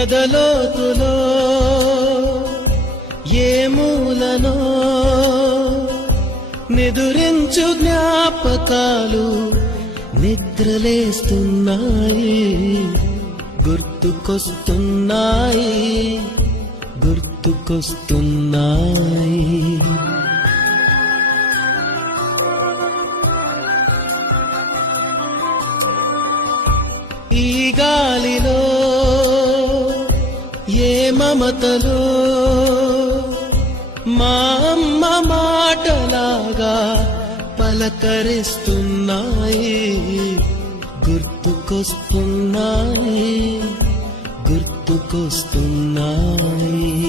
ఎదలోతులో ఏ మూలనో నిదురించు జ్ఞాపకాలు నిద్రలేస్తున్నాయి, గుర్తుకొస్తున్నాయి, గుర్తుకొస్తున్నాయి. ఈ గాలిలో ఏ మమతలో మా అమ్మ మాటలాగా పలకరిస్తున్నాయి, గుర్తుకొస్తున్నాయి, గుర్తుకొస్తున్నాయి.